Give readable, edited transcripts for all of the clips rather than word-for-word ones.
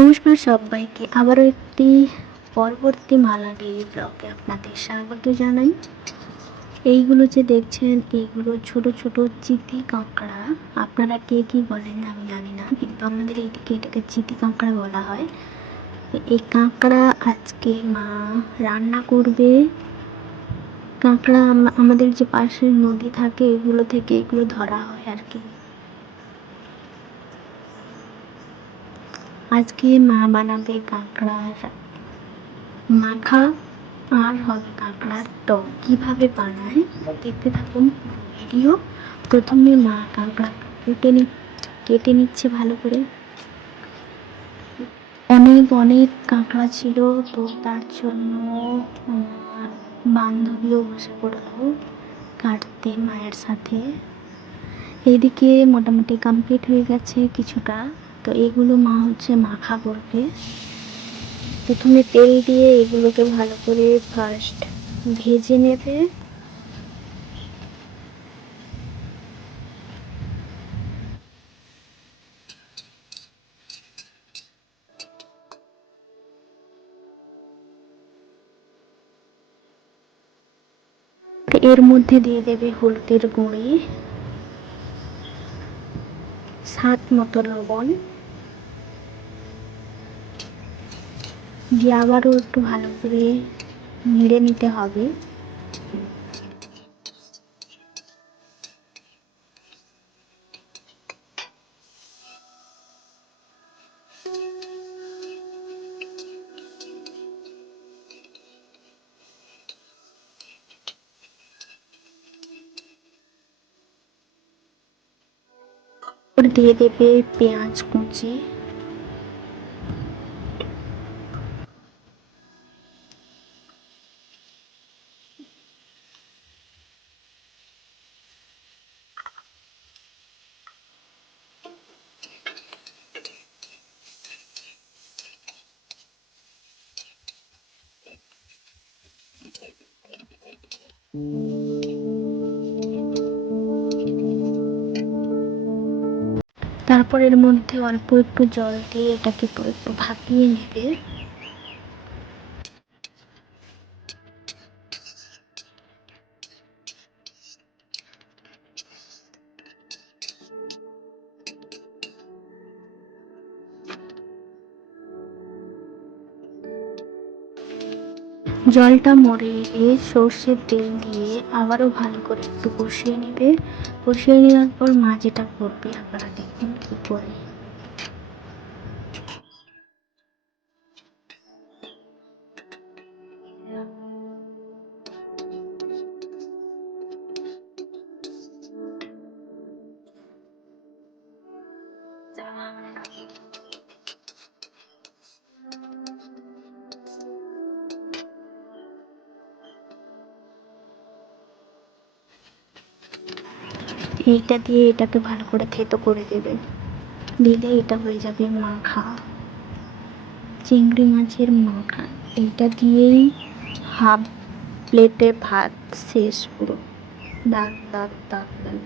নমস্কার সবাইকে, আবারও একটি পরবর্তী মালা ডেইলি ব্লগে আপনাদের স্বাগত জানাই। এইগুলো যে দেখছেন, এইগুলো ছোট ছোট চিতি কাঁকড়া। আপনারা কে কী বলেন আমি জানি না, কিন্তু আমাদের এইদিকে এটাকে চিতি কাঁকড়া বলা হয়। এই কাঁকড়া আজকে মা রান্না করবে। কাঁকড়া আমাদের যে পাশের নদী থাকে, এগুলো থেকে এগুলো ধরা হয় আর কি। আজকে মা বানাবে কাঁকড়ার মাখা, আর হবে কাঁকড়ার টক। কীভাবে বানায় দেখতে থাকুন ভিডিও। প্রথমে মা কাঁকড়া কেটে নিচ্ছে ভালো করে। অনেক অনেক কাঁকড়া ছিল, তো তার জন্য বান্ধবীও বসে পড়লো কাটতে মায়ের সাথে। এদিকে মোটামুটি কমপ্লিট হয়ে গেছে কিছুটা, তো এগুলো মা মাখা করবে। প্রথমে তেল দিয়ে এগুলোকে ভালো করে ফার্স্ট ভেজে নেবে। এর মধ্যে দিয়ে দেবে হলুদের গুঁড়ি, স্বাদ মতো লবণ দিয়ে আবারও একটু ভালো করে নেড়ে নিতে হবে। দিয়ে দেবে পেঁয়াজ কুচি, তারপর এর মধ্যে অল্প একটু জল দিয়ে এটাকে একটু ভাপিয়ে নেবে। জলটা মরে এলে সর্ষের তেল দিয়ে আবারও ভালো করে একটু কষিয়ে নেবে। কষিয়ে নেওয়ার পর মা যেটা করবে আপনারা দেখুন কি করে। এইটা দিয়ে এটাকে ভালো করে থেতো করে দেবে, দিলে এটা হয়ে যাবে মাখা, চিংড়ি মাছের মাখা। এইটা দিয়েই হাফ প্লেটে ভাত শেষ পুরো। দাঁত দাঁত দাঁত দাঁত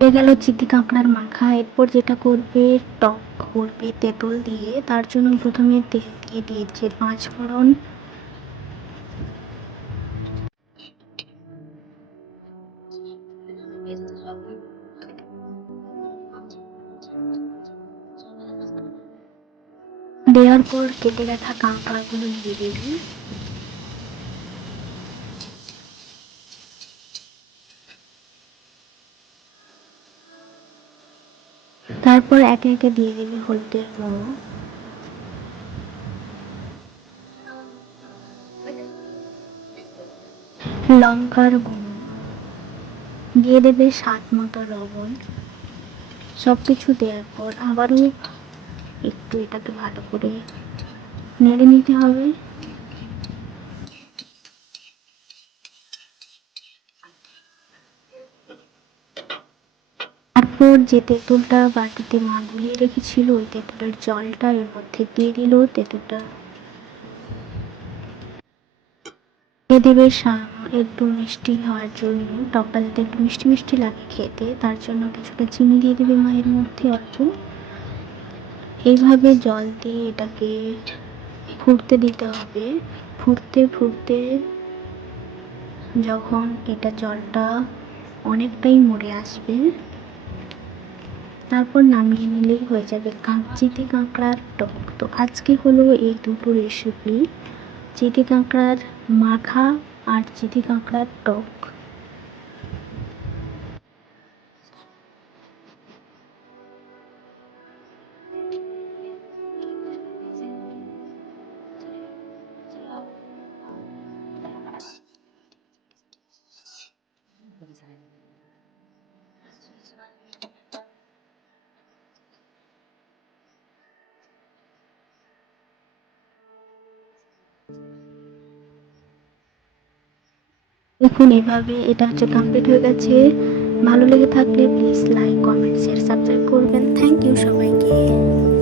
হয়ে গেল চিতি কাঁকড়ার মাখা। এরপর যেটা করবে, টক করবে তেঁতুল দিয়ে। তার জন্য প্রথমে তেল দিয়ে দিয়েছে 5 ফোড়ন, দেওয়ার পর কেটে রাখা কাঁকড়াগুলো দিয়ে দিবি। তারপর একে একে দিয়ে দিবি হলুদের গুঁড়ো, লঙ্কার গুঁড়ো, দিয়ে দেবে স্বাদ মতো লবণ। সবকিছু দেওয়ার পর আবারও একটু এটাকে ভালো করে নেড়ে নিতে হবে। তারপর যে তেঁতুলটা বাটিতে মা গুলিয়ে রেখেছিল, ওই তেঁতুলের জলটা এর মধ্যে দিয়ে দিল। তেঁতুলটা দিয়ে দেবে একটু মিষ্টি হওয়ার জন্য, টকটা যাতে একটু মিষ্টি মিষ্টি লাগে খেতে, তার জন্য কিছুটা চিনি দিয়ে দেবে মায়ের মধ্যে অল্প। এইভাবে জল দিয়ে এটাকে ফুটতে দিতে হবে। ফুটতে ফুটতে যখন এটা জলটা অনেকটাই মরে আসবে, তারপর নামিয়ে নিলেই হয়ে যাবে চিতি কাঁকড়ার টক। তো আজকে হলো এই দুটো রেসিপি, চিতি কাঁকড়ার মাখা আর চিতি কাঁকড়ার টক। দেখুন এভাবে এটা হচ্ছে কমপ্লিট হয়ে গেছে। ভালো লেগে থাকলে please like, comment, share, subscribe করবেন। থ্যাংক ইউ সবাইকে।